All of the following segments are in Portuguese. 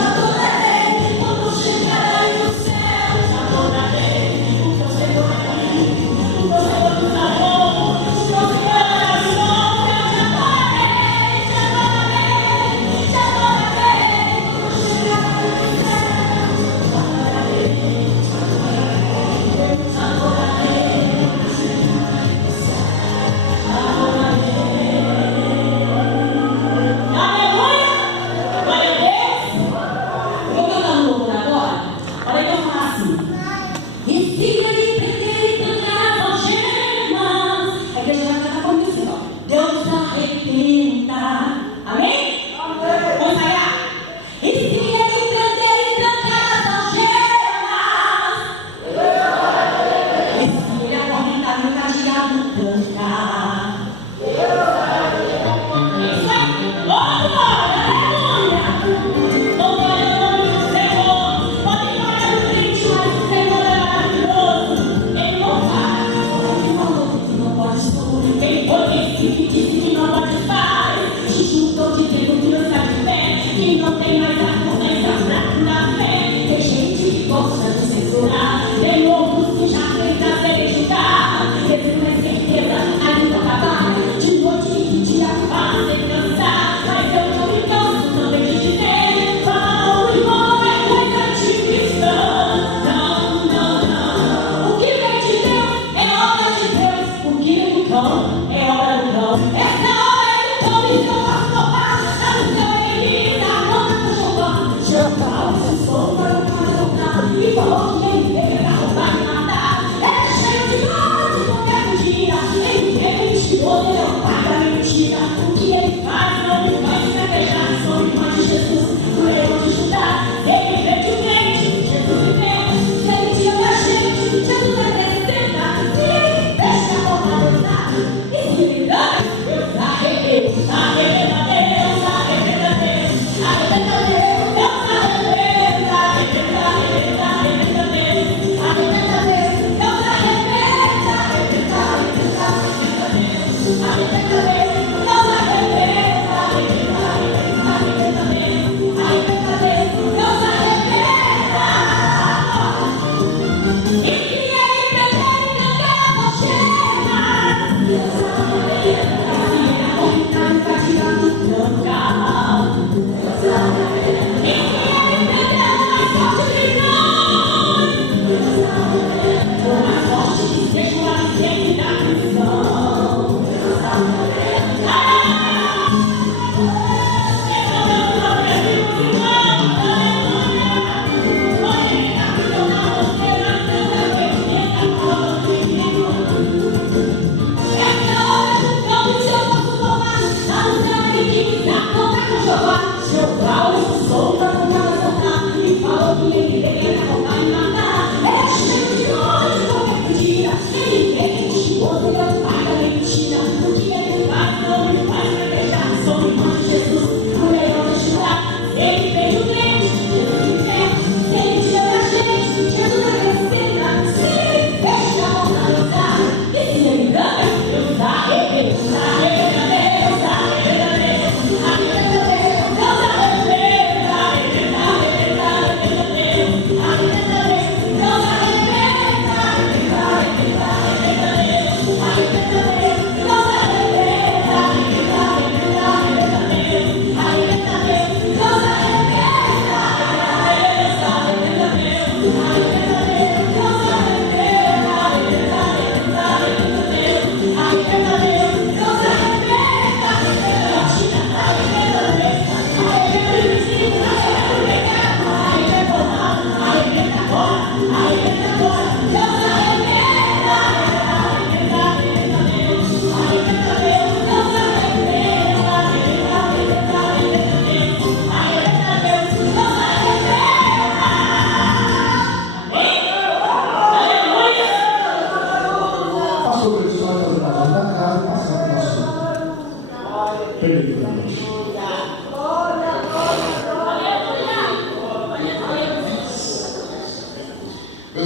Adorarei quando chegar aí no céu.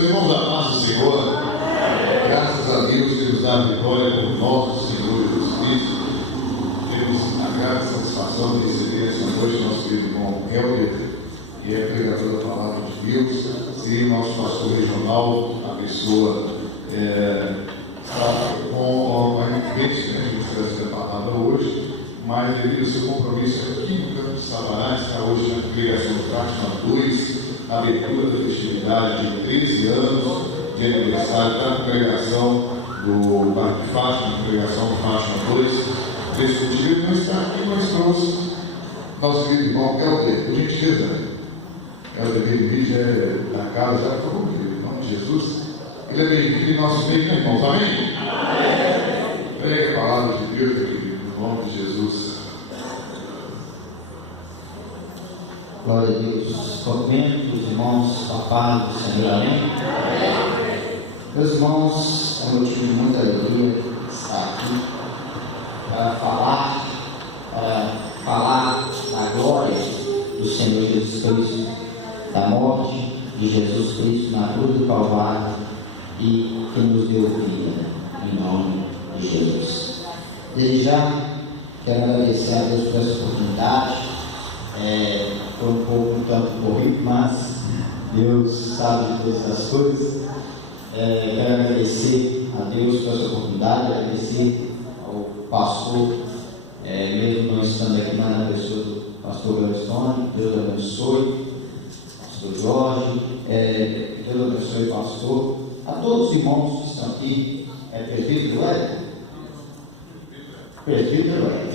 irmãos, a paz do Senhor, graças a Deus que nos dá a vitória por nosso Senhor Jesus Cristo. Temos a grande satisfação de receber essa noite nosso querido irmão Helder, que é pregador da palavra de Deus, e nosso pastor regional, a pessoa com a incumbência de trazer a palavra hoje, mas devido ao seu compromisso aqui no Campo de Sabará, está hoje na pregação do Fátima 2, na abertura da festividade de 13 anos de aniversário da congregação do Parque de Fátima, congregação do Fátima 2. Esse motivo não está aqui, mas trouxe nosso querido irmão Helder, por gentileza. Helder Benvide é da casa, já foi comigo, em nome de Jesus. Ele é bem-vindo em nosso meio, né, irmãos? Amém? Amém. Prega a palavra de Deus, meu querido, no nome de Jesus. Glória a Deus. Cumprimento os irmãos, papai do Senhor, amém? Meus irmãos, é um motivo de muita alegria estar aqui para falar da glória do Senhor Jesus Cristo, da morte de Jesus Cristo na cruz do Calvário e que nos deu vida, em nome de Jesus. Desde já, quero agradecer a Deus por essa oportunidade. Foi um pouco tanto corrido, mas Deus sabe de todas as coisas. Quero agradecer a Deus por essa oportunidade, agradecer ao pastor, mesmo não estando aqui, mas na pessoa do pastor Galistone. Deus abençoe, pastor Jorge, Deus abençoe, pastor, a todos os irmãos que estão aqui. Presbítero Ed? Presbítero Ed.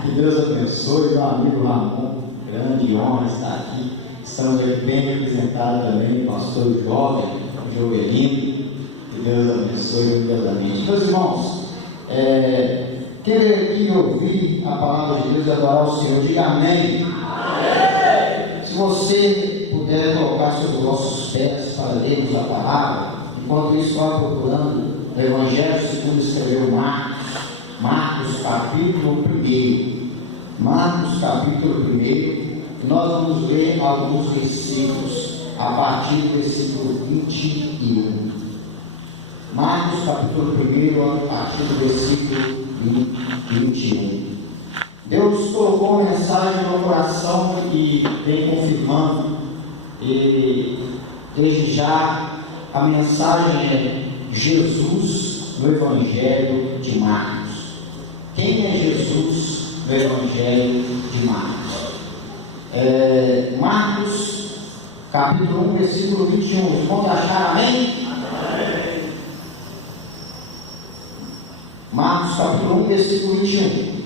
Que Deus abençoe, meu amigo Ramon, grande honra estar aqui. Estamos aqui bem representados também, pastor jovem, Jovelino. Que Deus abençoe humildemente. Meus irmãos, quem veio aqui ouvir a palavra de Deus e adorar o Senhor, diga amém. Amém. Se você puder colocar sobre os vossos pés para lermos a palavra, enquanto isso vai procurando o Evangelho segundo escreveu Marcos capítulo 1. Marcos capítulo 1, nós vamos ler alguns versículos a partir do versículo 21. Marcos capítulo 1, a partir do versículo 21. Deus colocou uma mensagem no meu coração e vem confirmando, e desde já a mensagem é Jesus no Evangelho de Marcos. Quem é Jesus no Evangelho de Marcos? Marcos, capítulo 1, versículo 21. Vamos achar, amém? Amém. Marcos, capítulo 1, versículo 21.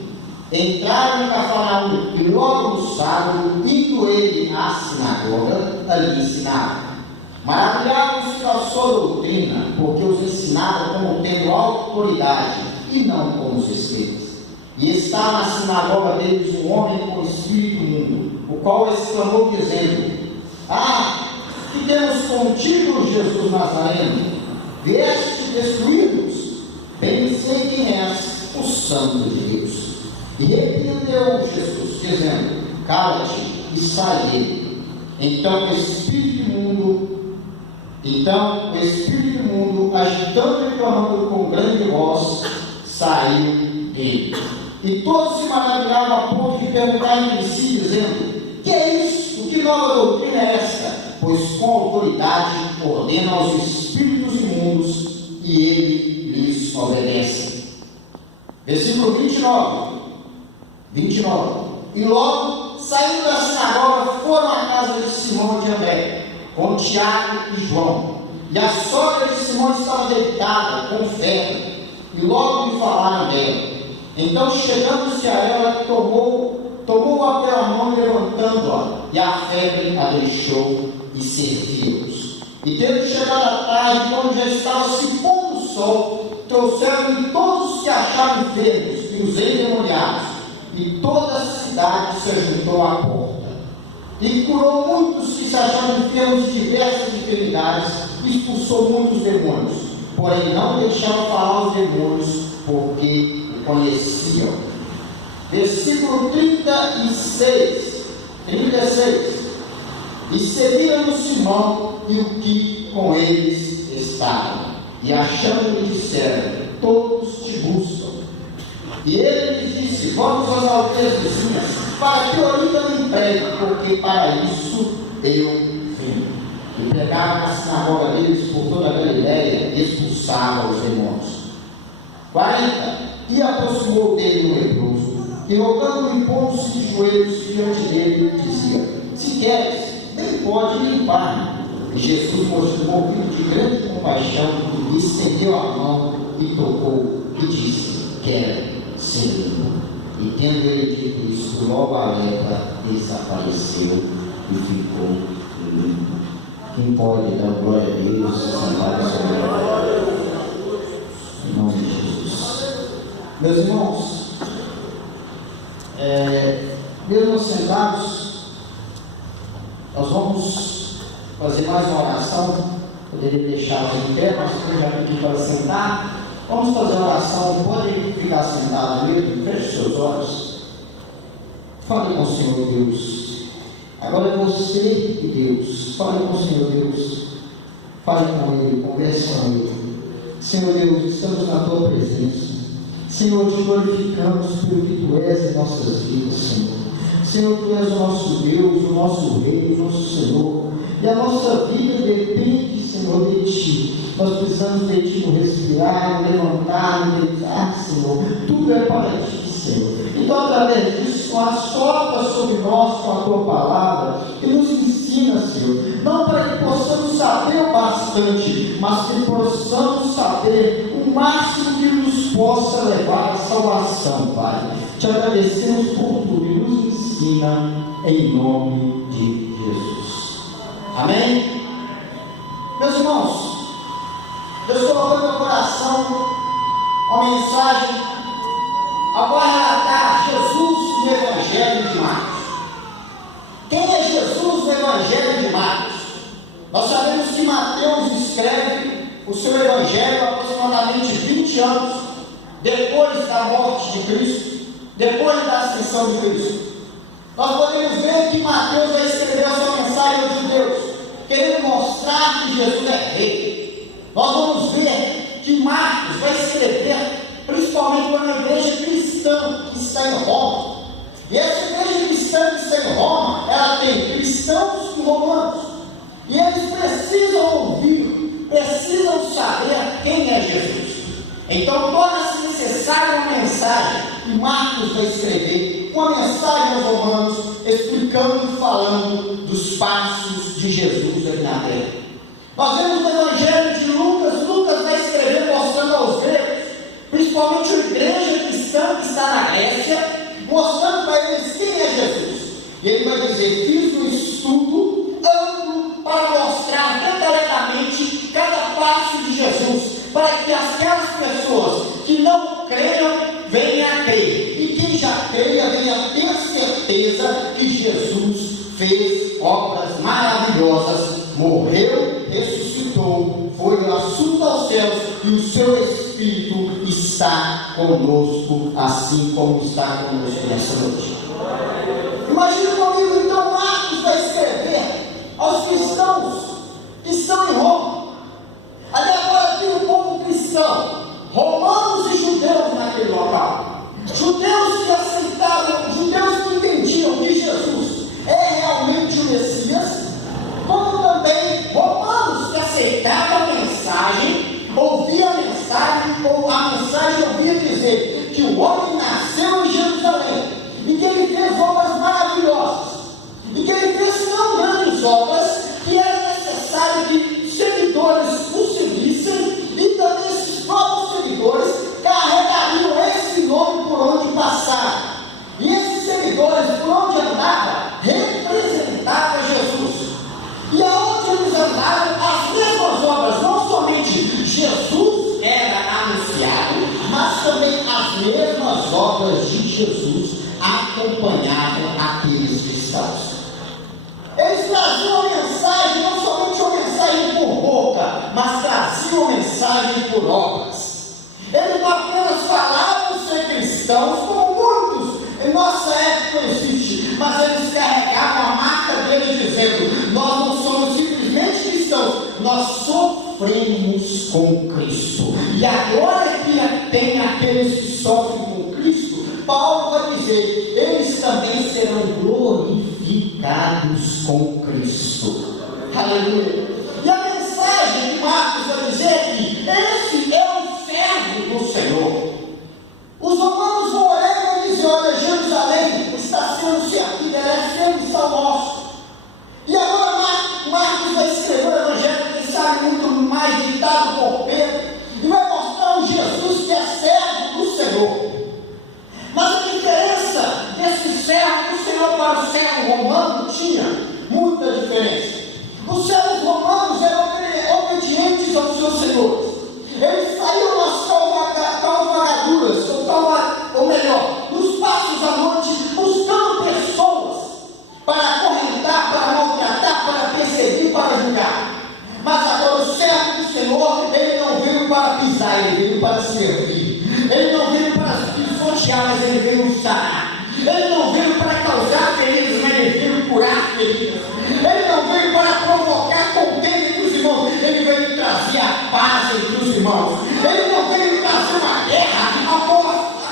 Entraram em Cafarnaum e logo no sábado, indo ele à sinagoga, ali ensinava. Maravilhavam-se da sua doutrina, porque os ensinava como tendo autoridade e não como os escribas. E estava na sinagoga deles um homem com espírito imundo, o qual exclamou dizendo: que temos contigo, Jesus Nazareno? Vieste destruí-nos? Bem sei quem és, o Santo de Deus. E repreendeu Jesus, dizendo: cala-te e sai dele. Então o espírito imundo, agitando e clamando com grande voz, saiu dele. E todos se maravilhavam a ponto de perguntar entre si, dizendo: que é isso? Que nova doutrina é esta? Pois com autoridade ordena aos espíritos imundos e ele lhes obedece. Versículo 29. E logo, saindo da sinagoga, foram à casa de Simão de André, com Tiago e João. E a sogra de Simão estava deitada com febre, e logo lhe falaram dela. Então, chegando-se a ela, tomou-a pela mão e levantando-a, e a febre a deixou e serviu-os. E tendo chegado à tarde, quando já estava se pondo o sol, trouxeram-lhe todos os que achavam enfermos e os endemoniados, e toda a cidade se ajuntou à porta. E curou muitos que se achavam enfermos de diversas enfermidades, e expulsou muitos demônios, porém não deixavam falar os demônios, porque conheciam. Versículo 36. E seguiram Simão e o que com eles estavam. E achando-lhe disseram: todos te buscam. E ele lhes disse: vamos às aldeias vizinhas, para que Olinda me empregue, porque para isso eu vim. E pregavam na sinagoga deles por toda a Galiléia, e expulsavam os demônios. 40. E aproximou dele um leproso, e rogando-lhe, impondo-se de joelhos diante dele, dizia: se queres, bem pode limpar-me. E Jesus, movido de grande compaixão, lhe estendeu a mão e tocou, e disse: quero ser limpo. E tendo ele dito isso, logo a lepra desapareceu e ficou limpo. Quem pode dar glória a Deus e sentar no seu lugar? Em nome de Jesus. Meus irmãos, mesmo sentados, nós vamos fazer mais uma oração. Poderia deixá-los em pé, mas eu já pedi para sentar. Vamos fazer uma oração. Pode ficar sentado mesmo, feche seus olhos. Fale com o Senhor Deus. Agora é você e Deus. Fale com o Senhor Deus. Fale com Ele, converse com Ele. Senhor Deus, estamos na Tua presença. Senhor, te glorificamos pelo que Tu és em nossas vidas, Senhor. Senhor, Tu és o nosso Deus, o nosso Rei, o nosso Senhor. E a nossa vida depende, Senhor, de Ti. Nós precisamos de Ti no respirar, no levantar, no deitar, Senhor. Tudo é para Ti, Senhor. Então, através disso, Tu assopra sobre nós com a Tua palavra e nos ensina, Senhor. Não para que possamos saber o bastante, mas que possamos saber o máximo que nos possa levar à salvação, Pai. Te agradecemos por tudo e nos ensina em nome de Jesus. Amém? Meus irmãos, Deus colocou no meu coração uma mensagem agora relatar Jesus no Evangelho de Marcos. Quem é Jesus no Evangelho de Marcos? Nós sabemos que Mateus escreve o seu Evangelho aproximadamente 20 anos depois da morte de Cristo, depois da ascensão de Cristo. Nós podemos ver que Mateus vai escrever a sua mensagem aos judeus, querendo mostrar que Jesus é rei. Nós vamos ver que Marcos vai escrever principalmente para uma igreja cristã que está em Roma. E essa igreja cristã que está em Roma, ela tem cristãos e romanos. E eles precisam ouvir, precisam saber quem é Jesus. Então torna-se necessária uma mensagem, e Marcos vai escrever uma mensagem aos romanos, explicando e falando dos passos de Jesus aqui na terra. Nós vemos no Evangelho de Lucas, Lucas vai escrever mostrando aos gregos, principalmente a igreja cristã que está na Grécia, mostrando para eles quem é Jesus. E ele vai dizer: fiz um estudo amplo para mostrar detalhadamente cada passo de Jesus, para que aquelas pessoas que não creiam venham a crer, e quem já creia venha a ter certeza que Jesus fez obras maravilhosas, morreu, ressuscitou, foi assunto aos céus, e o seu Espírito está conosco, assim como está conosco nessa noite. Imagina comigo, então, Marcos vai escrever aos cristãos que estão em Roma. Ali agora tem um povo cristão, romanos e judeus naquele local. Judeus que aceitavam, judeus que entendiam que Jesus é realmente o Messias, como também romanos que aceitavam a mensagem, ouviam a mensagem, ou a mensagem ouvia dizer que o homem nasceu em Jerusalém, e que ele fez obras maravilhosas, e que ele fez tão grandes obras, que era necessário que seguidores o seguissem, e também esses próprios seguidores carregariam esse nome por onde passaram. E esses seguidores, por onde andavam, representavam Jesus. E aonde eles andavam, as mesmas obras, não somente Jesus era anunciado, mas também as mesmas obras de Jesus acompanhavam aqueles cristãos. Eles traziam uma mensagem, não somente uma mensagem por boca, mas traziam uma mensagem por obras. Eles não apenas falavam ser cristãos, como muitos em nossa época existe, mas eles carregavam a marca deles dizendo: nós nós sofremos com Cristo. E agora que tem aqueles que sofrem com Cristo, Paulo vai dizer, eles também serão glorificados com Cristo. Aleluia. E a mensagem de Marcos vai dizer que esse é o servo do Senhor. Os romanos vão olhar e vão dizer, olha, Jerusalém está sendo servida, ela é serviçal nosso. E agora Marcos vai escrever o evangelho, que sabe muito mais ditado por Pedro, e vai mostrar um Jesus que é servo do Senhor. Mas a diferença desse servo do Senhor para o servo romano tinha muita diferença. Os servos romanos eram obedientes aos seus senhores. Eles saíam nas cavalgaduras, ou melhor, nos passos à noite, buscando pessoas para acorrentar, para maltratar, para perseguir, para julgar. Mas agora o servo do Senhor, ele não veio para pisar, ele veio para servir. Ele não veio para pisotear, mas ele veio sarar. Ele não veio para causar feridas, mas ele veio curar feridas. Ele não veio para provocar contenda entre os irmãos, ele veio trazer a paz entre os irmãos. Ele não veio trazer uma guerra,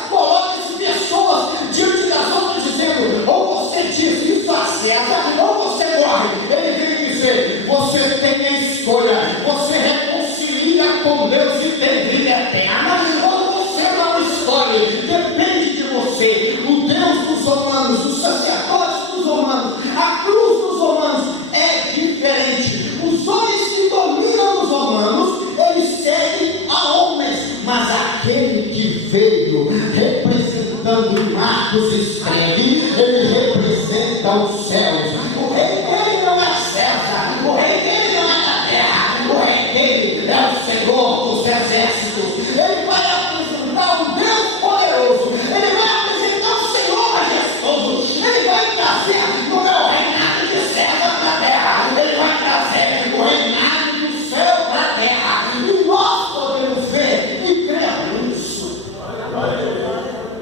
coloca-se pessoas diante das outras dizendo, ou você diz isso a César, ou você morre. Ele veio dizer, você tem a escolha, você reconcilia com Deus e tem vida eterna, ou você não escolhe, depende de você. O Deus dos romanos, os sacerdotes dos romanos, a cruz dos romanos é diferente. Os homens que dominam os romanos, eles seguem a homens, mas aquele que veio representando Marcos escreve, ele representa os céus. O rei dele não é César, o rei dele não é da terra, o rei dele é o Senhor dos exércitos. Ele vai apresentar um Deus poderoso, ele vai apresentar um Senhor majestoso, ele vai trazer o reinado de César para a terra, ele vai trazer o reinado do céu para a terra, e nós podemos ver e crer nisso.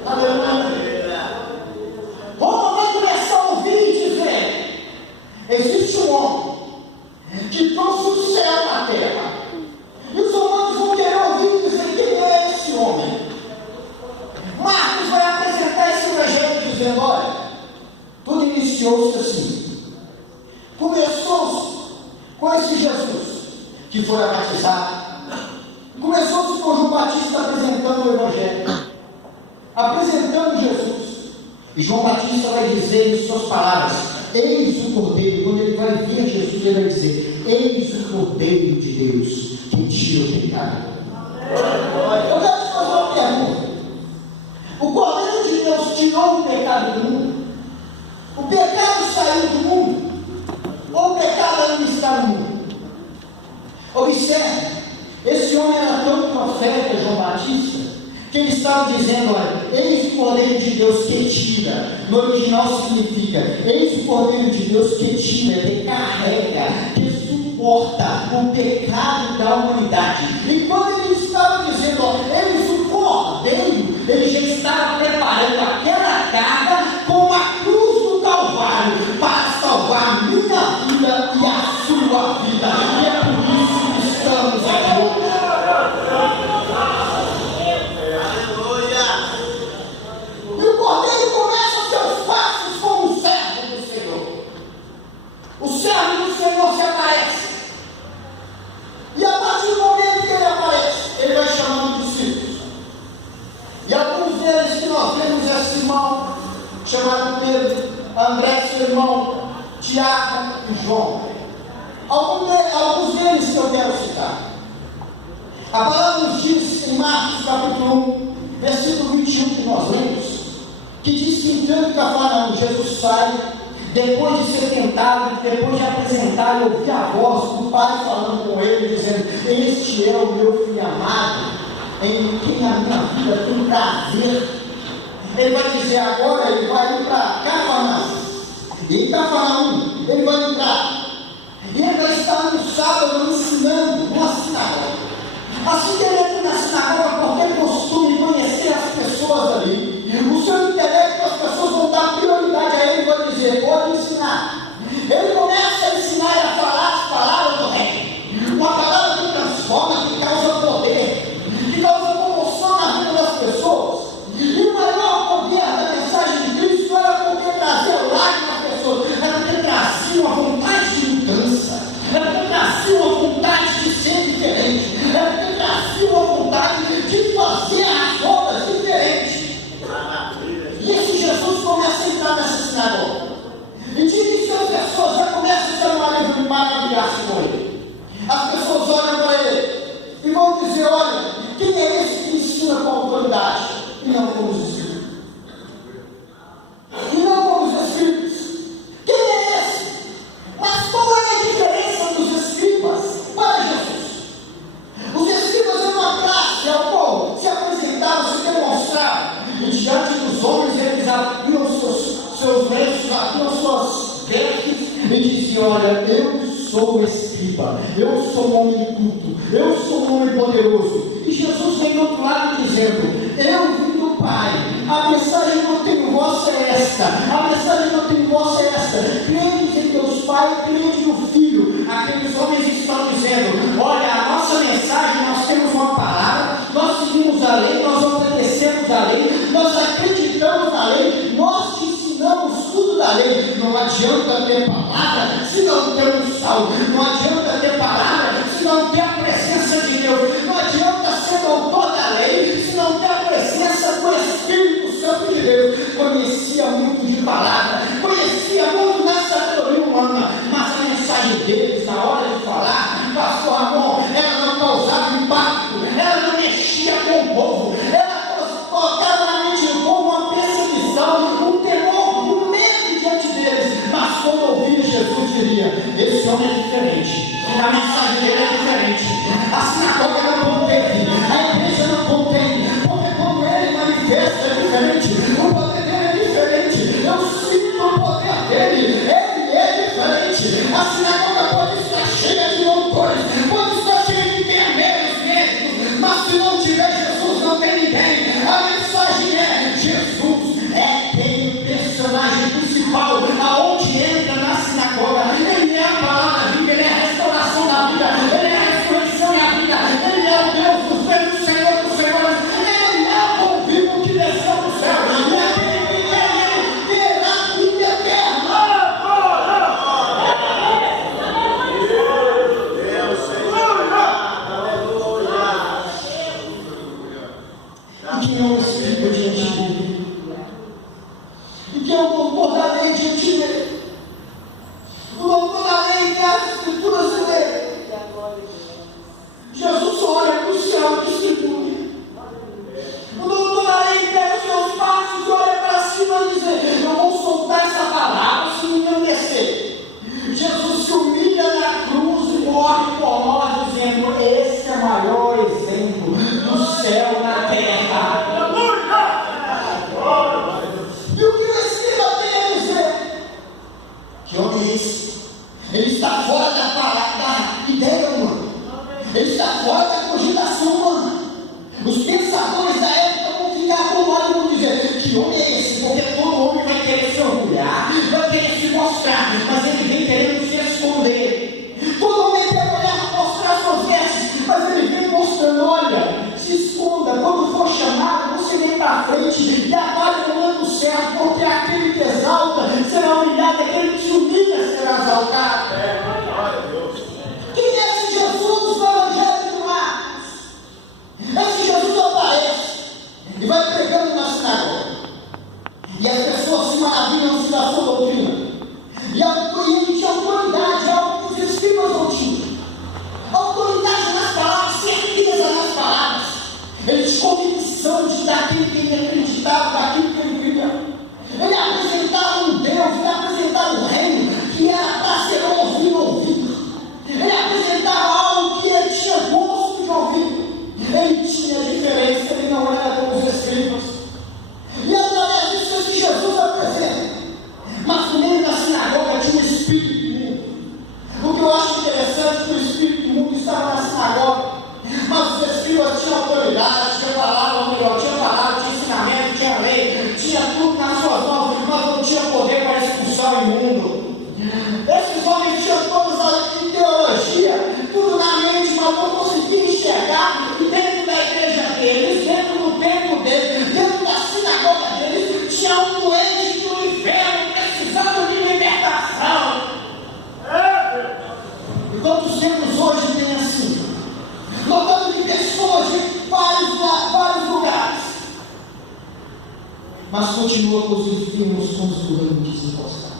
Aleluia. Roma vai começar a ouvir e dizer, existe um homem que trouxe o céu na terra, e os romanos vão querer ouvir e dizer, quem é esse homem? Marcos vai apresentar esse evangelho dizendo, olha, tudo iniciou-se assim. Começou-se com esse Jesus que foi batizado. Começou-se com João Batista apresentando o evangelho, apresentando Jesus. E João Batista vai dizer em suas palavras, eis o Cordeiro. Quando ele vai ver Jesus, ele vai dizer, eis o Cordeiro de Deus que tira o pecado. Eu quero te fazer uma pergunta. O Cordeiro de Deus tirou o pecado do mundo? O pecado saiu do mundo? Ou o pecado ainda está no mundo? Observe, esse homem era tão profeta, João Batista, que ele estava dizendo, olha, eis o Cordeiro de Deus que tira. No original significa, eis o Cordeiro de Deus que tira, que carrega, que suporta o pecado da humanidade. E quando ele estava dizendo, ó, eis o Cordeiro, ele já estava preparando aquela carga com a cruz do Calvário para salvar a minha vida e a sua vida. E é por isso que estamos aqui hoje. E o Cordeiro começa seus passos como um servo do Senhor. O servo do Senhor se aparece. E a partir do momento que ele aparece, ele vai chamando discípulos. E alguns deles que nós vemos é Simão, chamado Pedro, André, seu irmão, Tiago e João. Alguns deles que eu quero citar. A palavra nos diz em Marcos capítulo 1, versículo 21 que nós lemos, que diz que entrando em Cafarnaum, Jesus sai, depois de ser tentado, depois de apresentar e ouvir a voz do Pai falando com ele, dizendo, este é o meu filho amado, em quem a minha vida tem prazer. Ele vai dizer agora, ele vai ir para Cafarnaum. E em Cafarnaum, ele vai entrar. E ele vai estar no sábado ensinando numa sinagoga. Assim que ele entra na sinagoga, porque ele costume conhecer as pessoas ali, o seu intelecto, as pessoas vão dar prioridade a ele e vão dizer, pode ensinar. Ele começa a ensinar e a falar as palavras do reino. Uma familiar com ele. As pessoas olham para ele e vão dizer: olha, quem é esse que ensina com autoridade? E não como os escribas. E não como os escribas. Quem é esse? Mas qual é a diferença dos escribas para Jesus? Os escribas eram uma classe ao qual se apresentavam, se demonstravam, e diante dos homens eles abriam seus lenços, abriam suas vestes e diziam: olha, eu sou escriba, eu sou um homem culto, eu sou um homem poderoso. E Jesus vem do outro lado dizendo: eu vim do Pai, a mensagem que eu tenho vossa é esta, a mensagem que eu tenho vossa é esta, credes em Deus Pai, crede no Filho. Aqueles homens estão dizendo: olha, a nossa mensagem, nós temos uma palavra, nós seguimos a lei, nós obedecemos a lei, nós acreditamos na lei, nós te ensinamos tudo da lei. Não adianta ter palavra se não tem um salvo, não adianta ter palavra se não tem a presença de Deus, não adianta ser doutor da lei se não tem a presença do Espírito Santo de Deus. Conhecia muito de palavra, conhecia muito da sabedoria humana, mas a mensagem deles, na hora de falar, pastor Ramon, ela não causava impacto, ela não mexia com o povo, ela colocava na mente do povo uma perseguição, um temor, um medo diante deles. Mas quando ouvia Jesus, diria: esse homem é diferente, a mensagem dele é diferente, a sinagoga não contém, a igreja não contém, porque como ele manifesta é diferente, o poder dele é diferente, eu sinto o poder dele, ele é diferente. A sinagoga pode estar cheia de doutores, pode estar cheia de enfermeiros, médicos, mas se não tiver Jesus, não tem ninguém. A mensagem é: Jesus é quem o personagem principal, aonde entra na sinagoga, ele é a palavra viva, ele é a restauração da vida, ele é a ressurreição e a vida, ele é o Deus dos deuses, o Senhor dos senhores, ele é o pão vivo que desceu do céu, e aquele que quer ele terá vida eterna. E quem é o Espírito diante dele? E quem é o doutor da lei diante dele? O doutor da lei tem as escrituras dele. Jesus olha para o céu e distribui. O doutor da lei pega os seus passos e olha para cima e diz: eu vou soltar essa palavra se o menino descer. Jesus se humilha na cruz e morre por nós, dizendo: esse é o maior exemplo do céu na terra. E o que o escriba tem a dizer? Que homem é esse? Ele está fora da ideia humana, ele está fora da cogitação humana. Os pensadores da época vão ficar com o olho e vão dizer: que homem é esse? Porque todo homem vai querer se orgulhar, vai querer se mostrar, mas ele vem querendo se esconder. Todo homem quer olhar, mostrar suas vestes, mas ele vem mostrando: olha, se esconda, quando for chamado, você vem para frente e aguarde o momento certo, porque aquele que exalta será humilhado, aquele que se humilha será exaltado. Quem é esse Jesus do Evangelho de Marcos? Esse Jesus aparece e vai pregando na sinagoga, e as pessoas se maravilham da sua doutrina, e ele tinha autoridade, algo que os escribas não tinham, autoridade nas palavras, certeza nas palavras. Ele tinha convicção daquilo que ele acreditava, daquilo que ele cria. Ele apresentava um Deus, ele apresentava um reino que era para ser ouvido. Ele apresentava algo que ele tinha gosto de ouvir. Ele tinha diferença, ele não era como os escribas. E através disso esse Jesus apresenta. Mas no meio da sinagoga tinha um espírito imundo. O que eu acho interessante é que o espírito imundo estava na sinagoga. Mas os escribas tinham autoridade, tinha palavra melhor, tinha ensinamento, tinha lei, tinha tudo nas suas mãos, mas não tinha poder para expulsar o imundo. Esses homens tinham todos a ideologia, tudo na mente, mas não conseguiam enxergar. E dentro da igreja deles, dentro do templo deles, dentro da sinagoga deles, tinha um doente do inferno precisando de libertação. E quantos templos hoje tem assim? Notando de pessoas de vários lugares, mas continua com os enfermos, com os doentes encostados,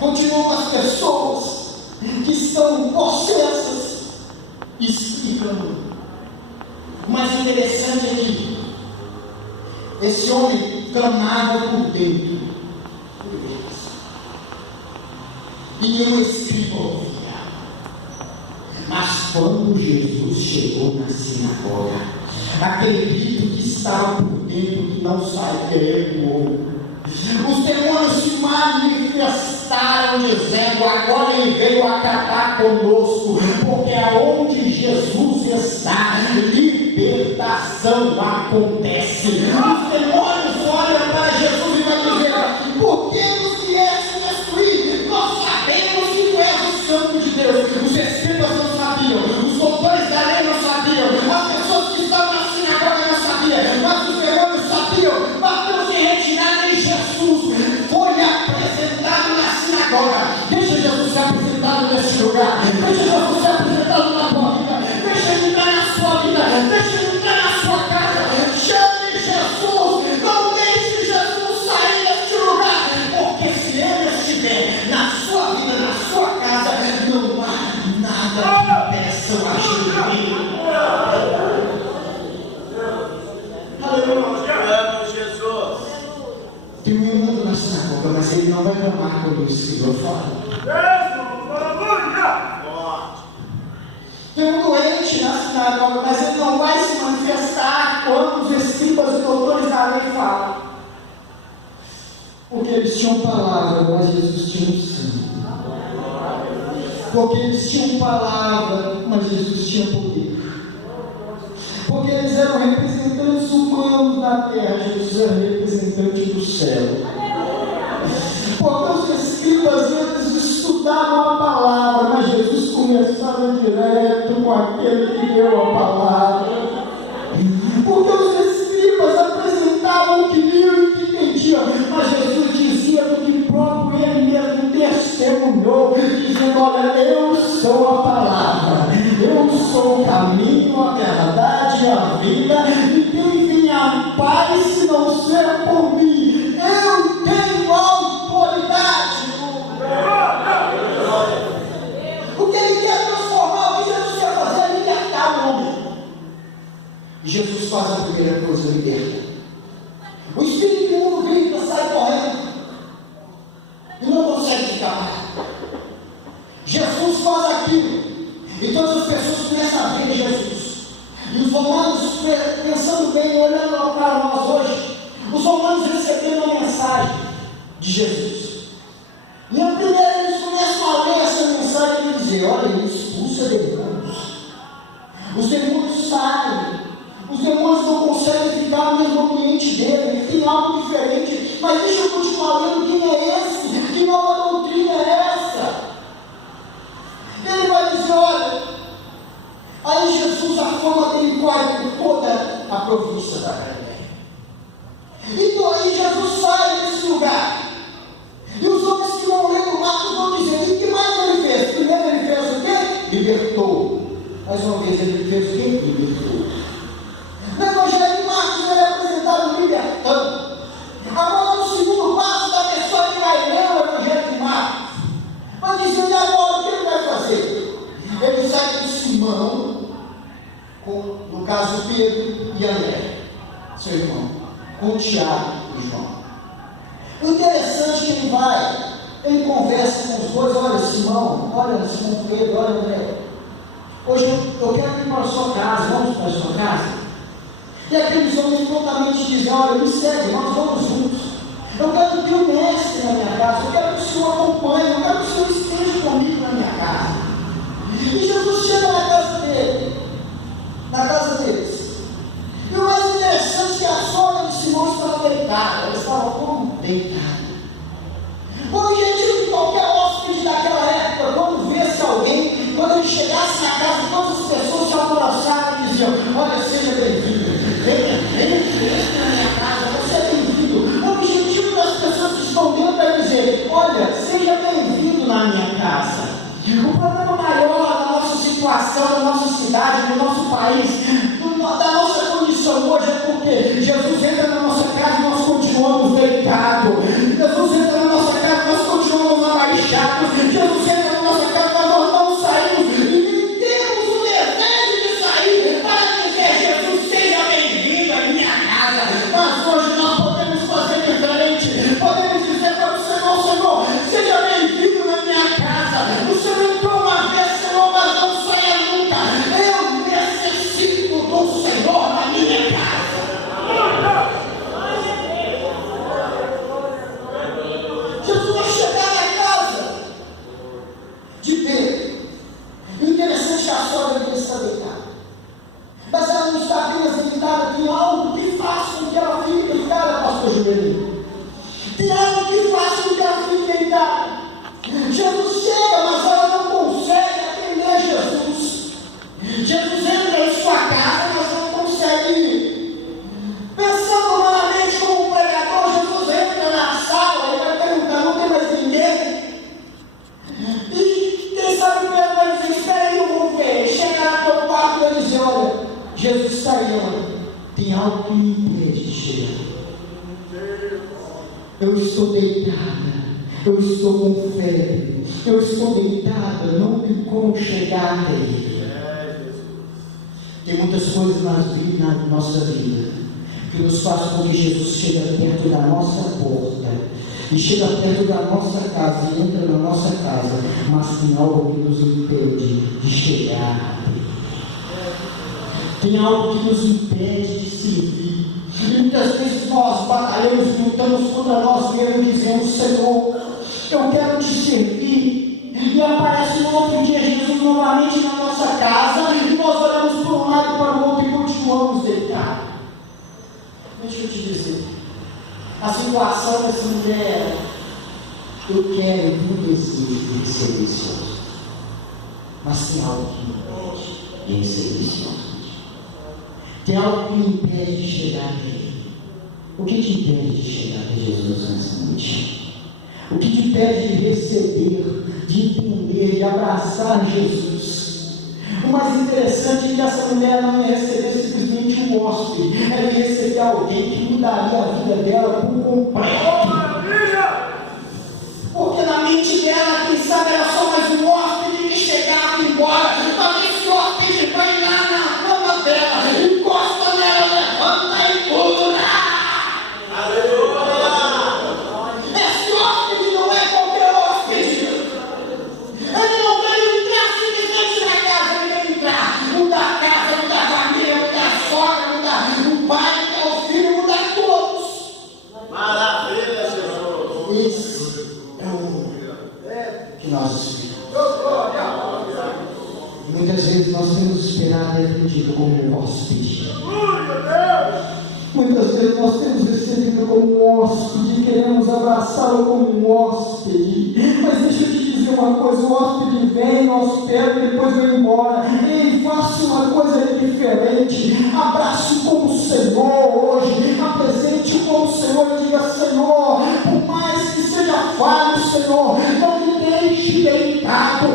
continua com as pessoas que estão possessas explicam. O mais interessante é que esse homem clamava por dentro, e nenhum escriba ouvia. Mas quando Jesus chegou na sinagoga, aquele grito que estava por dentro, que não saía, ecoou. Os demônios se manifestaram, dizendo: agora ele veio acabar conosco, porque aonde Jesus está, libertação acontece. Os demônios olham para Jesus e vão dizer: por que nos vieste destruir? Nós sabemos que tu és o Santo de Deus. Os escribas não sabiam, os doutores da lei não sabiam, as pessoas que estavam na sinagoga não sabiam, mas os demônios sabiam. Mateus em retirada em Jesus foi apresentado na sinagoga. Deixa Jesus ser apresentado neste lugar, deixa Jesus ser apresentado na tua vida, deixa ele entrar na sua vida, deixa ele entrar na sua casa. Chame Jesus, não deixe Jesus sair deste lugar, porque se ele estiver na sua vida, na sua casa, não há nada que impeça o agir divino. Aleluia. Tem um mundo na sinagoga, mas ele não vai clamar quando o escriba fala. Tem um doente na sinagoga, mas ele não vai se manifestar quando os escribas e doutores da lei falam. Porque eles tinham palavra, mas Jesus tinha um sangue. Porque eles tinham palavra, mas Jesus tinha poder. Porque eles eram representantes humanos na terra, Jesus era representante do céu. Porque os escribas, eles estudaram a palavra, mas Jesus conversava direto com aquele que deu a palavra. Porque os escribas apresentavam o que liam e que entendiam, mas Jesus dizia do que próprio ele mesmo testemunhou, dizendo: olha, eu sou a palavra, eu sou o caminho, a verdade e a vida, ninguém vem à paz se não ser por mim. Eu tenho autoridade. O que ele quer transformar, o que Jesus quer fazer é libertar o homem. E Jesus faz a primeira coisa: liberta. O espírito imundo grita, sai correndo e não consegue ficar. Jesus faz aquilo e todas as pessoas começam a ver Jesus. E os romanos, pensando bem, olhando para nós hoje, os romanos receberam a mensagem de Jesus. E a primeira eles começam a ler essa mensagem e dizer: olha, ele expulsa demônios. Os demônios saem. Os demônios não conseguem ficar no mesmo ambiente dele. Tem algo diferente. Mas deixa eu continuar lendo. Quem é esse? Que nova doutrina é essa? Ele vai dizer: olha. Aí Jesus, a fama dele corre por toda a província da Galileia. Então aí Jesus sai desse lugar. E os homens que vão lendo Marcos vão dizer: e o que mais ele fez? Primeiro ele fez o quê? Libertou. Mais uma vez ele fez o quê? Libertou. No Evangelho de Marcos ele é apresentado libertando. Agora no segundo passo da pessoa que vai ler o Evangelho de Marcos, vai dizer: e agora o que ele vai fazer? Ele sai com Simão, no caso Pedro e André, seu irmão, com Tiago e João. O interessante é que ele conversa com os dois: olha Simão Pedro, olha André, hoje eu quero ir para a sua casa, vamos para a sua casa? E aqueles homens prontamente dizem: olha, me segue, nós vamos juntos. Eu quero que o mestre na minha casa, eu quero que o Senhor acompanhe, eu quero que o Senhor esteja comigo na minha casa. E Jesus chega na casa deles. E o mais interessante é que a sogra de Simão estava deitada. Ela estava como deitada. O objetivo de qualquer hóspede daquela época, quando visse alguém, quando ele chegasse na casa, todas as pessoas se abraçavam e diziam: olha, seja bem-vindo, venha na minha casa, você é bem-vindo. O objetivo das pessoas que estão dentro é dizer: olha, seja bem-vindo na minha casa. O problema maior da nossa situação, da nossa cidade, do nosso país, da nossa condição hoje é porque Jesus entra na nossa casa e nós continuamos deitados. Jesus entra na nossa casa e nós continuamos abaixados. Jesus entra na nossa casa e nós não saímos Jesus entra em sua casa, mas não consegue ir. Pensando humanamente como um pregador, Jesus entra na sala e vai perguntar: não tem mais ninguém? E quem sabe Pedro vai dizer: espera aí, eu vou ver. Chega lá no teu quarto e ele diz: olha, Jesus está aí, olha, tem algo que me impede de chegar. Eu estou deitada, eu estou com febre, eu estou deitada, não tenho como chegar até Ele. Tem muitas coisas na nossa vida que nos fazem com que Jesus chegue perto da nossa porta, e chega perto da nossa casa, e entra na nossa casa, mas tem algo que nos impede de chegar. Tem algo que nos impede de servir. E muitas vezes nós batalhamos e lutamos contra nós mesmos, dizendo: Senhor, eu quero te servir. E aparece no outro dia Jesus novamente na nossa casa, e nós olhamos para um lado e para o outro e continuamos deitados. Deixa eu te dizer, a situação dessa mulher: eu quero um desejo de ser delicioso, mas tem algo que me impede de ser delicioso. Tem algo que me impede de chegar até Ele. O que te impede de chegar até Jesus nessa noite? O que te impede de receber, de entender, de abraçar Jesus? O mais interessante é que essa mulher não ia receber simplesmente um hóspede, ela ia receber alguém que mudaria a vida dela por completo. Porque na mente dela, quem sabe, era só mais um hóspede que chegava e ia embora. Mas esse hóspede vai lá na cama dela, encosta nela, levanta e pula. Esse hóspede não é qualquer hóspede. Ele não veio entrar simplesmente na casa, ele veio entrar, mudar a casa, mudar a família, mudar a sogra, mudar o pai, mudar o filho, mudar todos. Maravilha, Jesus. Esse é o que nós esperamos. E muitas vezes nós temos esperado e aprendido como um hóspede. Muitas vezes nós temos recebido como um hóspede e queremos abraçá-lo como um hóspede. Mas deixa eu te dizer uma coisa: o hóspede vem, hospeda e depois vai embora. Ei, faça uma coisa diferente. Abrace como o Senhor hoje. Apresente como o Senhor e diga: Senhor, por mais que seja falho, Senhor, não me deixe deitado.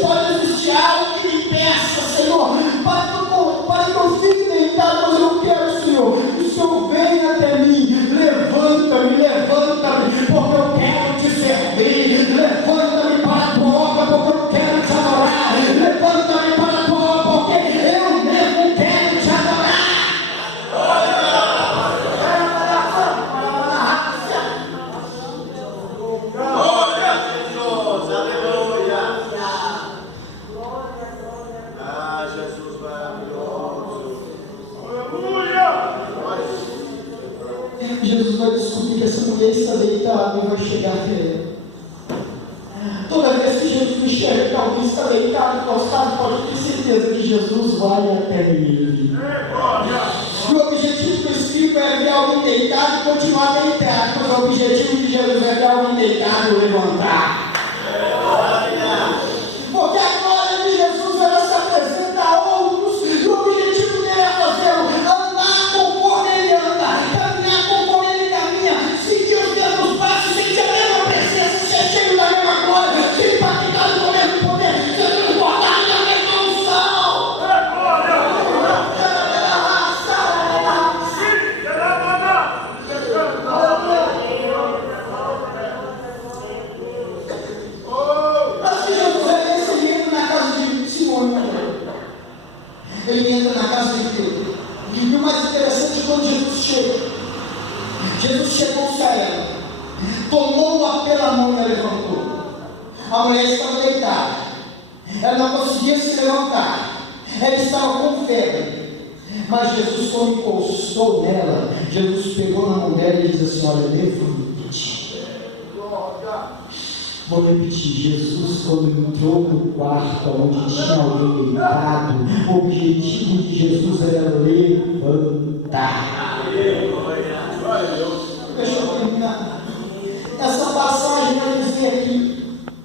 Pode existir algo que me peça, Senhor, para que eu fique deitado, mas eu quero, Senhor, que o Senhor venha até mim. Levanta-me, porque eu quero te servir. Levanta-me para a tua obra, porque eu quero te adorar. Levanta-me para a tua obra, porque eu mesmo quero te adorar. Jesus vai descobrir que essa mulher está deitada e vai chegar até ele. Toda vez que Jesus enxerga que alguém está deitado, encostado, pode ter certeza que Jesus vai até ele. E o objetivo do Espírito é ver alguém deitado e continuar deitado, mas o objetivo de Jesus é ver alguém deitado e levantar. Porque a glória de Jesus, ela se apresenta a outros, e o objetivo dele é fazê-lo andar conforme ele anda, caminhar conforme ele caminha, seguir os mesmos passos, sentir a mesma presença, ser cheio da mesma glória, ser impactado com o mesmo poder, ser transbordado na mesma unção. Assim Jesus ele entra na casa de Simão, ele entra na casa de Pedro. E o mais interessante é quando Jesus chega. Jesus chegou-se a ela, tomou-a pela mão e a levantou. A mulher estava deitada, ela não conseguia se levantar, ela estava com febre. Mas Jesus, quando encostou nela, Jesus pegou na mão dela e disse assim: olha, levante-te. Vou repetir: Jesus, quando entrou no quarto onde tinha alguém deitado, o objetivo de Jesus era levantar. Deixa eu terminar. Essa passagem vai dizer aqui: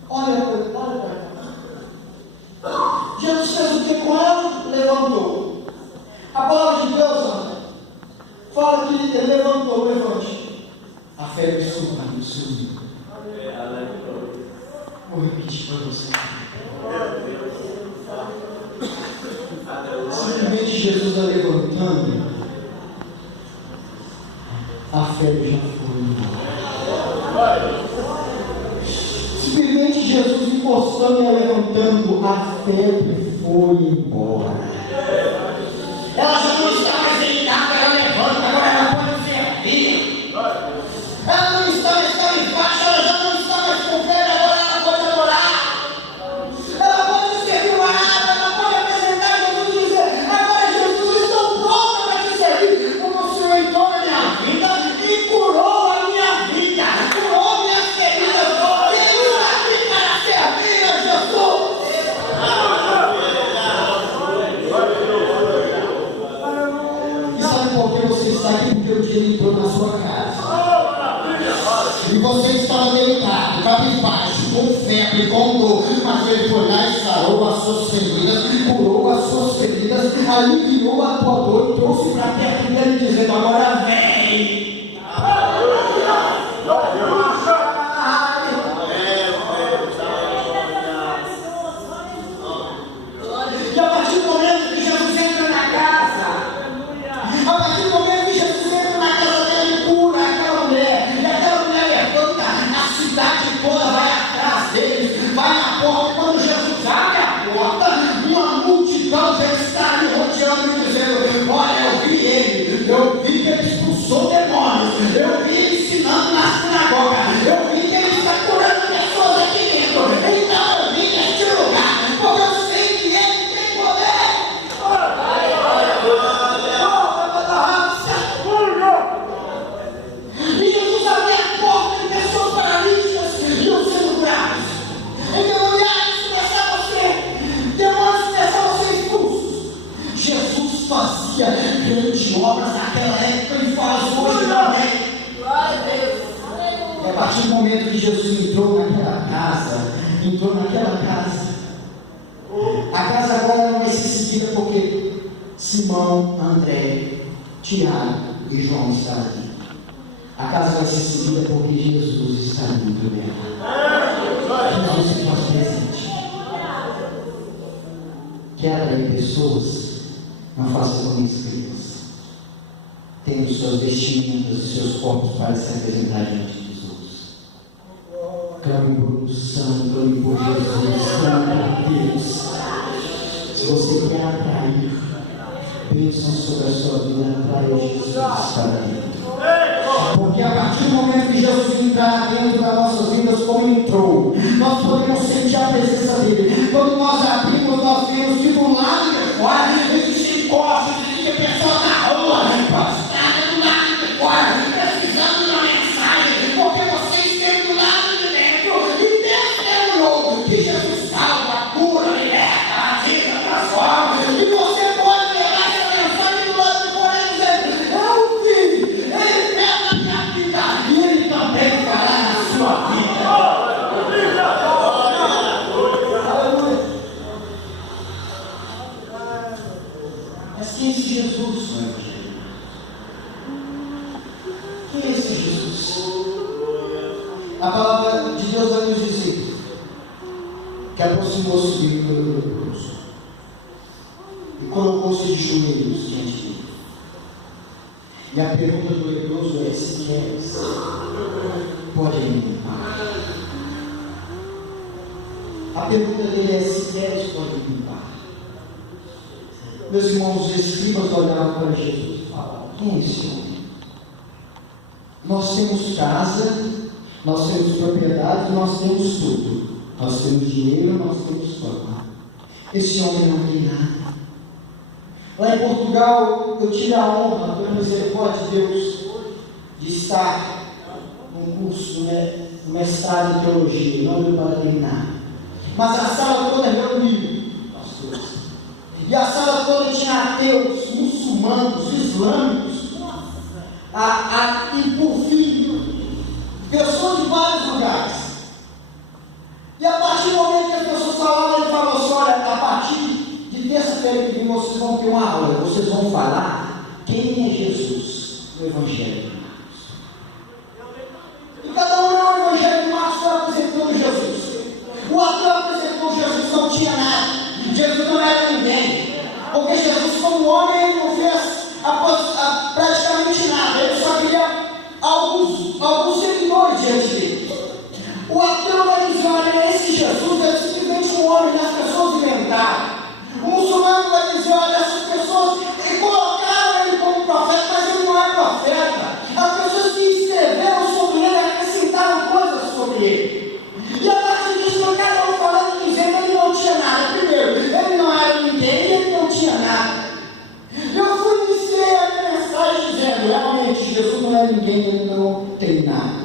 olha para cá. Jesus fez o que com ela? levantou. A palavra de Deus fala que ele levantou, levante. A febre sumiu. Vou repetir para você. Simplesmente Jesus está levantando, a febre já foi embora. Simplesmente Jesus encostando e levantando, a febre foi embora. Ela já não está mais deitada, ela levanta, agora ela pode servir. Ela não está mais cabisbaixa, ela já não está mais com febre, agora ela pode adorar. Ela pode servir uma água, ela pode apresentar Jesus e dizer: agora Jesus, estou pronta para te servir, como o Senhor entrou na minha vida e curou a minha vida, curou minhas feridas, e Ele está aqui para servir a Jesus. E sabe por que você está aqui? Porque o dia entrou na sua casa. E você estava delicado, cabisbaixo, com febre, com dor, mas Ele foi lá e sarou as suas feridas, curou as suas feridas, aliviou a tua dor e trouxe para perto dele, dizendo: agora vem. E a partir do momento que Jesus entra na casa, a partir do momento que Jesus entra na casa dele, cura aquela mulher, e aquela mulher levanta, a cidade toda vai atrás deles, vai à porta. Quando Jesus abre a porta, uma multidão já está ali rodeando e dizendo: olha, eu vi ele, eu vi que ele expulsou demônios, eu vi ele ensinando na sinagoga, eu vi que ele está curando pessoas aqui dentro, então eu vim neste lugar, porque eu sei que ele tem poder. E Jesus abria a porta e pessoas paralíticas iam sendo curadas. Endemoniados começavam a ser, demônios começavam a ser expulsos. Jesus fazia grandes obras naquela época e faz hoje também. E a partir do momento que Jesus entrou naquela casa, a casa agora não vai ser seguida porque Simão, André, Tiago e João estão ali. A casa vai ser seguida porque Jesus está dentro dela. Jesus se faz presente. Quer atrair pessoas? Não faça como inscritas. Tenha os seus vestimentas, os seus corpos para se apresentar diante de Jesus. Clame por unção, clame por Jesus, clame por Deus. Se você quer atrair bênçãos sobre a sua vida, atraia Jesus para dentro. Porque a partir do momento que Jesus entrar dentro das nossas vidas, como entrou, nós podemos sentir a presença dele. Quando nós abrimos, nós vemos que do lado de fora existem corpos, existem pessoas na rua, prostradas do lado de fora, precisando da mensagem, porque você esteve do lado de dentro e testemunhou que Jesus salva, cura, liberta, ativa, transforma. E você pode levar essa mensagem do lado de fora e dizer: eu vi, ele fez na minha vida e ele também fará na sua vida. Mas quem é esse Jesus, não é? Quem é esse Jesus? A palavra de Deus vai nos dizer que aproximou-se dele pelo leproso e colocou-se de joelhos diante dele. E a pergunta do leproso é: se queres, pode me limpar. A pergunta dele é: se queres, pode me limpar. Meus irmãos, os escribas olhavam para Jesus e falavam: quem é esse homem? Nós temos casa, nós temos propriedade, nós temos tudo. Nós temos dinheiro, nós temos fama. Esse homem não tem nada. Lá em Portugal, eu tive a honra, pela misericórdia de Deus, de estar num curso, no mestrado em teologia, não deu para terminar. Mas a sala toda reunida, pastores. E a sala toda tinha ateus, muçulmanos, islâmicos, e por fim, pessoas de vários lugares. E a partir do momento que as pessoas falavam, ele falou assim: olha, a partir de terça-feira semana que vem vocês vão ter uma aula, vocês vão falar quem é Jesus no Evangelho de Marcos. E cada um no Evangelho de Marcos foi apresentando Jesus. O ator apresentou Jesus, não tinha nada. Jesus não era ninguém. Porque Jesus, como homem, ele não fez praticamente nada. Ele só queria alguns seguidores diante dele. O ateu vai dizer: olha, esse Jesus é simplesmente um homem que as pessoas inventaram. O muçulmano vai dizer: olha, essas pessoas colocaram ele como profeta, mas ele não é profeta. As pessoas que escreveram sobre ele acrescentaram coisas sobre ele. E a partir disso, cada um falando e dizendo que ele não tinha nada. Primeiro, ele não era ninguém e ele não tinha nada. Eu fui iniciar a minha mensagem dizendo: realmente, Jesus não é ninguém, ele não tem nada.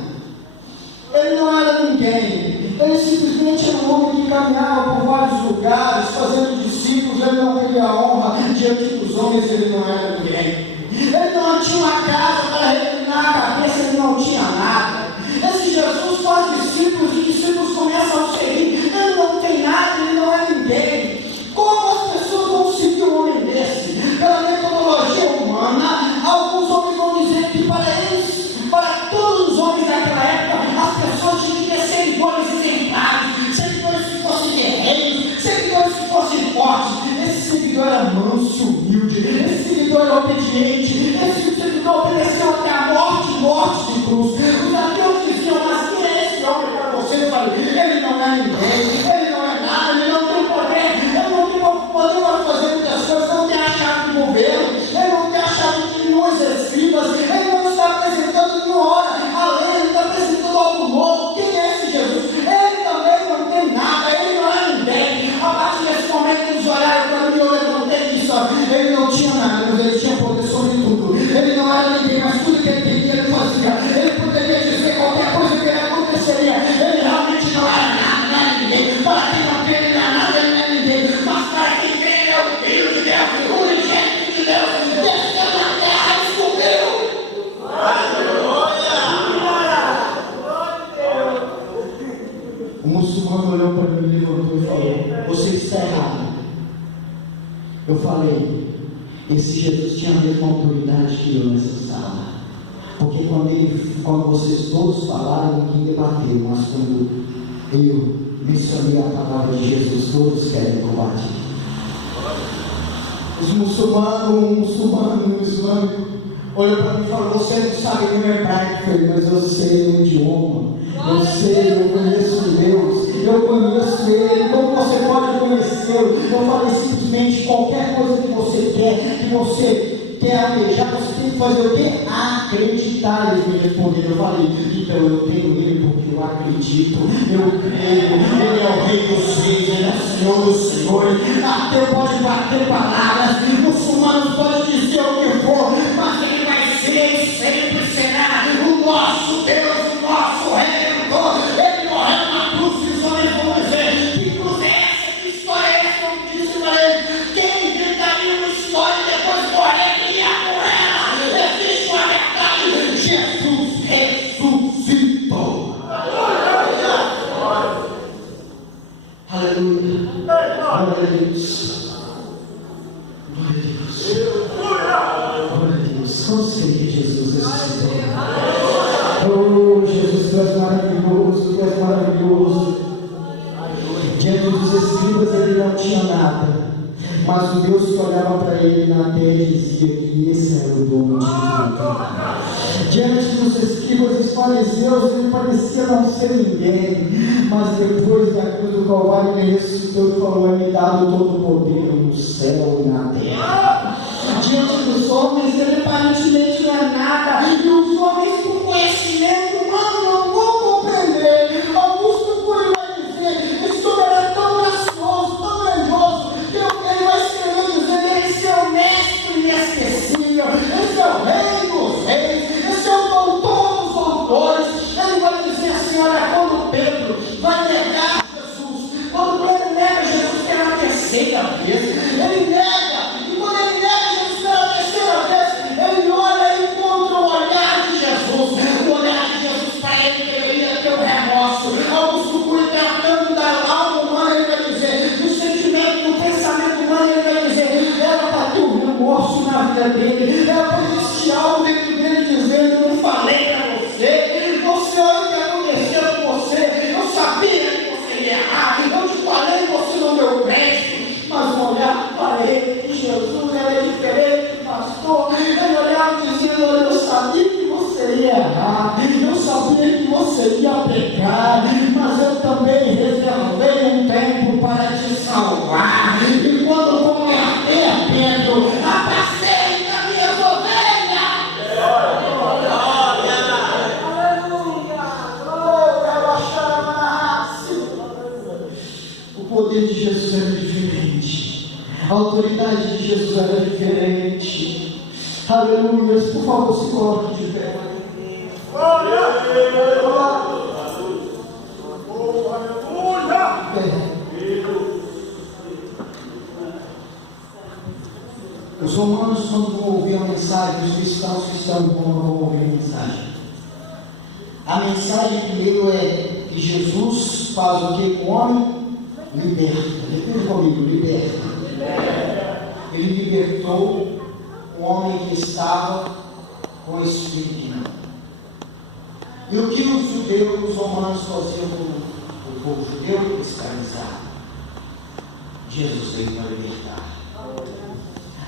Ele não era ninguém, ele simplesmente era um homem que caminhava por vários lugares, fazendo discípulos. Ele não queria honra diante dos homens, ele não era ninguém. Ele não tinha uma casa para reclinar a cabeça, ele não tinha nada. Esse Jesus faz discípulos e discípulos começam a seguir. Ele não tem nada, ele não é ninguém. Como as pessoas vão seguir um homem desse? Pela metodologia humana, alguns homens vão dizer que para eles, para todos os homens daquela época, as pessoas tinham que ter seguidores exemplares, seguidores que fossem guerreiros, seguidores que fossem fortes. Esse seguidor era manso e humilde, esse seguidor era obediente, esse seguidor obedeceu até a morte de cruz. Os ateus diziam: mas quem é esse homem para você? Eu falei: ele não é ninguém, ele não é nada, ele não tem poder, ele não tem poder para fazer muitas coisas, não tem a chave do governo, ele não tem a chave de nenhum escribas, ele não está apresentando nenhuma hora além, ele está apresentando algo novo. Quem é esse Jesus? Ele também não tem nada, ele não é ninguém. A partir desse momento eles olharam para mim, eu levantei e disse: ele não tinha nada, mas ele tinha poder sobre tudo. Ele não era ninguém, mas tudo que ele queria, ele fazia. Ele poderia dizer qualquer coisa que ele aconteceria. Ele realmente não era nada, não era ninguém. Para quem não crê, ele não é nada, ele não é ninguém. Mas para quem crê, ele é o Filho de Deus, o unigênito de Deus, desceu na terra e subiu. O muçulmano olhou para mim, levantou e falou: você está errado. Eu falei: esse Jesus tinha a mesma autoridade que eu nessa sala. Porque quando vocês todos falaram, ninguém debateu, mas quando eu mencionei a palavra de Jesus, todos querem combater. Os muçulmanos, um muçulmano islâmico olhou para mim e falou: você não sabe nem hebraico. Eu falei: mas eu sei o idioma, eu sei, eu conheço Deus, eu conheço Ele. Como você pode conhecê-lo? Eu falei: simplesmente qualquer coisa que você quer almejar, você tem que fazer o quê? Acreditar. Eles me responderam. Eu falei: então eu tenho Ele porque eu acredito, eu creio. Ele é o Rei dos Reis, Ele é o Senhor dos Senhores. Ateu pode bater palavras, muçulmano pode dizer o que for, mas Ele vai ser e sempre será o nosso Deus, o nosso Redentor. Ele morreu na cruz e os homens vão dizer: que cruz é essa? Que história é essa? Como disse para ele: quem inventaria uma história e depois morreria por ela? Existe uma verdade: Jesus ressuscitou. Aleluia. Glória a Deus. Glória a Deus. Glória a Deus. Quantos creem que Jesus ressuscitou? Oh, Jesus, tu és maravilhoso, tu és maravilhoso. Diante dos escribas ele não tinha nada, mas o Deus que olhava para ele na terra dizia que esse era o dono de tudo. Diante dos escribas e dos fariseus ele parecia não ser ninguém, mas depois da cruz do Calvário ele ressuscitou e falou: é-me dado todo o poder no céu e na terra. Diante dos homens ele aparentemente não é nada, e os homens com conhecimento humano não vão compreender. Augusto Cury vai dizer: esse homem era tão gracioso, tão grandioso, que ele vai escrever dizendo: esse é o mestre inesquecível, esse é o rei dos reis, esse é o doutor dos doutores. Ele vai dizer assim: olha, quando Pedro vai negar Jesus, quando Pedro nega Jesus pela terceira vez, ele nega, e quando ele nega Jesus pela terceira vez, ele olha e encontra o olhar de Jesus. O olhar de Jesus para ele deveria ter o remorso. Augusto Cury, tratando da alma humana, ele vai dizer: no sentimento, no pensamento humano, ele vai dizer: glória dele. Pois existe algo dentro dele dizendo: eu não falei para você, você olha o que aconteceu com você, eu sabia que você ia errar, eu te falei que você não deu crédito. Mas no olhar para ele, Jesus era diferente, pastor. Ele olhava dizendo: olha, eu sabia que você ia errar, eu sabia que você ia pecar, mas eu também reservei um tempo para te salvar. E quando converter, Pedro, apacenta minhas ovelhas. O poder de Jesus era diferente, a autoridade de Jesus era diferente. Aleluia. Por favor, se coloque de pé. Os romanos, quando vão ouvir a mensagem, os cristãos que estão em Roma vão ouvir a mensagem. A mensagem primeiro é que Jesus faz o que com o homem? Liberta. Repita comigo: liberta. Ele libertou o homem que estava com esse espírito. E o que os judeus, os romanos faziam com o povo judeu? Escravizar. Jesus veio para libertar.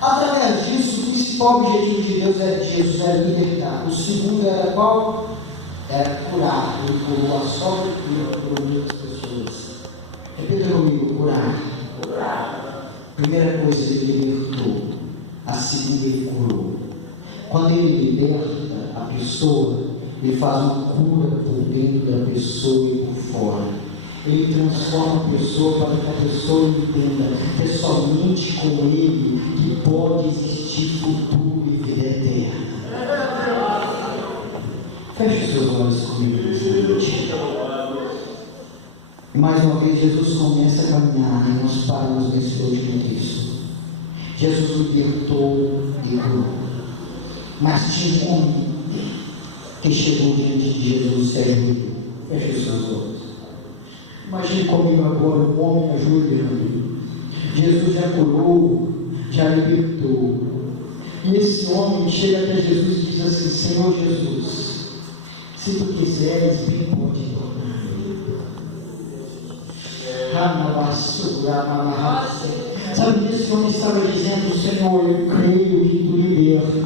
Através disso, o principal objetivo de Deus era de Jesus era libertar. O segundo era qual? Era curar. Ele curou a sogra e ele curou muitas pessoas. Repita comigo: curar. Primeira coisa, ele libertou. A segunda, ele curou. Quando ele liberta a pessoa, ele faz uma cura por dentro da pessoa e por fora. Ele transforma a pessoa para que a pessoa entenda que é somente com ele que pode existir futuro e vida eterna. Feche os seus olhos comigo nessa noite. Mais uma vez, Jesus começa a caminhar e nós paramos nesse último texto. Jesus libertou e curou. Mas tinha um homem que chegou diante de Jesus e se ajoelhou. Feche os seus olhos. Imagine comigo agora um homem ajoelhando. Jesus já curou, já libertou. E esse homem chega até Jesus e diz assim: Senhor Jesus, se tu quiseres, bem pode tornar. Sabe o que esse homem estava dizendo? Senhor, eu creio que tu liberta.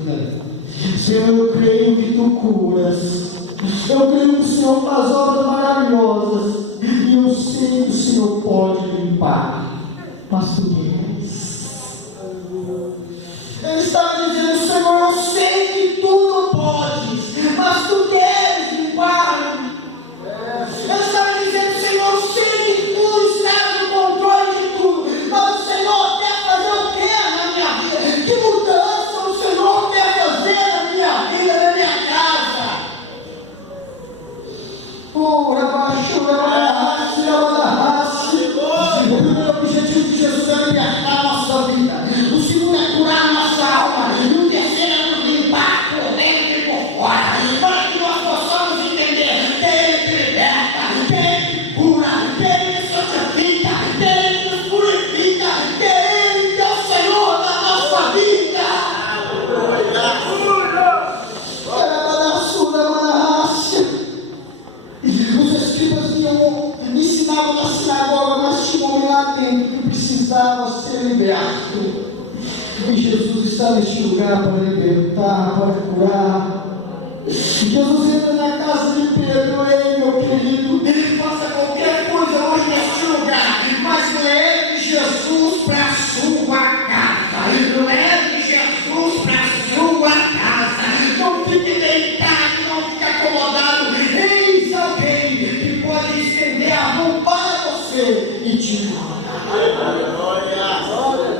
Senhor, eu creio que tu curas. Eu creio que o Senhor faz obras maravilhosas. E eu sei que o Senhor pode limpar. Mas tu queres. Ele estava dizendo: Senhor, eu sei que tu não podes, mas tu queres limpar. Ele estava dizendo: Senhor, eu sei que tu estás no controle de tudo, mas o Senhor quer fazer o que na minha vida? Que mudança o Senhor quer fazer na minha vida, na minha casa? O primeiro objetivo de Jesus é libertar a nossa vida. O segundo é curar a nossa alma. E o terceiro é nos limpar por dentro e por fora. Para que nós possamos entender que Ele te liberta, que Ele te cura, que Ele te santifica, que Ele te purifica, que Ele é o Senhor da nossa vida. Os escribas ensinavam na sinagoga, mas tinha um homem lá dentro que precisava ser liberto. E Jesus está neste lugar para libertar, para curar. Jesus entra na casa de Pedro: ei, meu querido, faça qualquer coisa hoje neste lugar, mas leve Jesus para a sua casa. Leve Jesus para a sua casa. Não fique deitado, não fique acomodado. Eis alguém que pode estender a mão para você e te curar.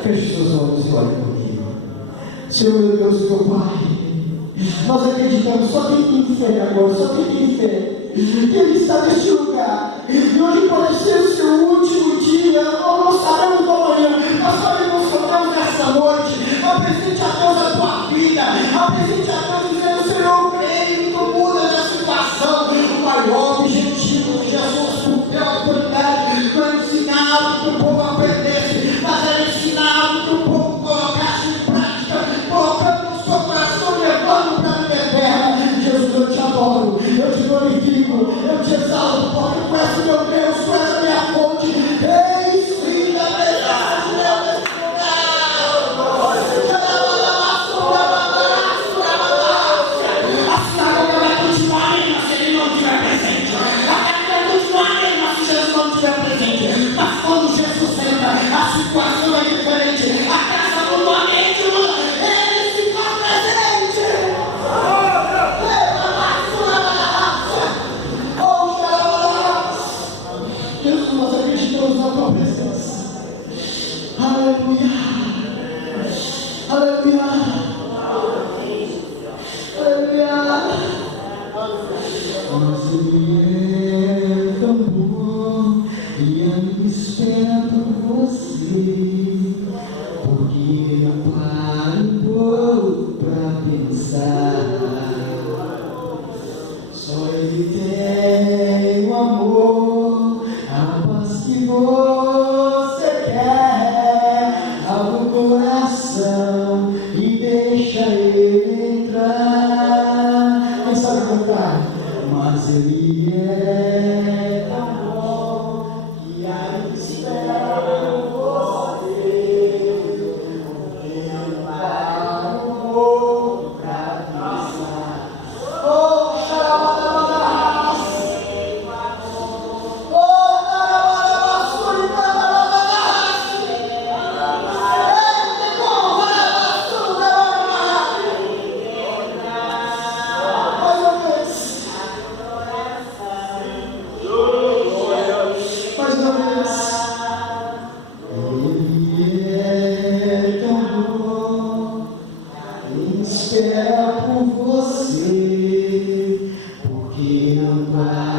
Feche seus olhos e olhe comigo. Senhor, meu Deus e meu Pai, nós acreditamos, só quem tem fé agora, só quem tem fé, que Ele está neste lugar. E hoje pode ser o seu último dia, ou não sabemos do amanhã, nós só emocionamos nessa noite. Apresente a Deus a tua vida, apresente a Deus dizendo: Senhor, eu creio que tu mudas a situação. O maior objetivo de Jesus, por ter autoridade, não é ensinar algo que o povo aprendesse, mas é ensinar algo que o povo colocasse em prática, colocando eu paro um pouco pra pensar, só ele tem o amor, a paz que você quer, abre o coração e deixa ele entrar. Quem sabe cantar? Mas ele é tão bom que ainda espero você. Eu paro um pouco pra pensar. Oh, xarabadarabas. Oh, darabadabassuri, darabadabadas. Eite, corrabassuri, darabadabadas. Mais uma vez. Mais uma vez. Ele é tão bom, espera por você, porque não vai.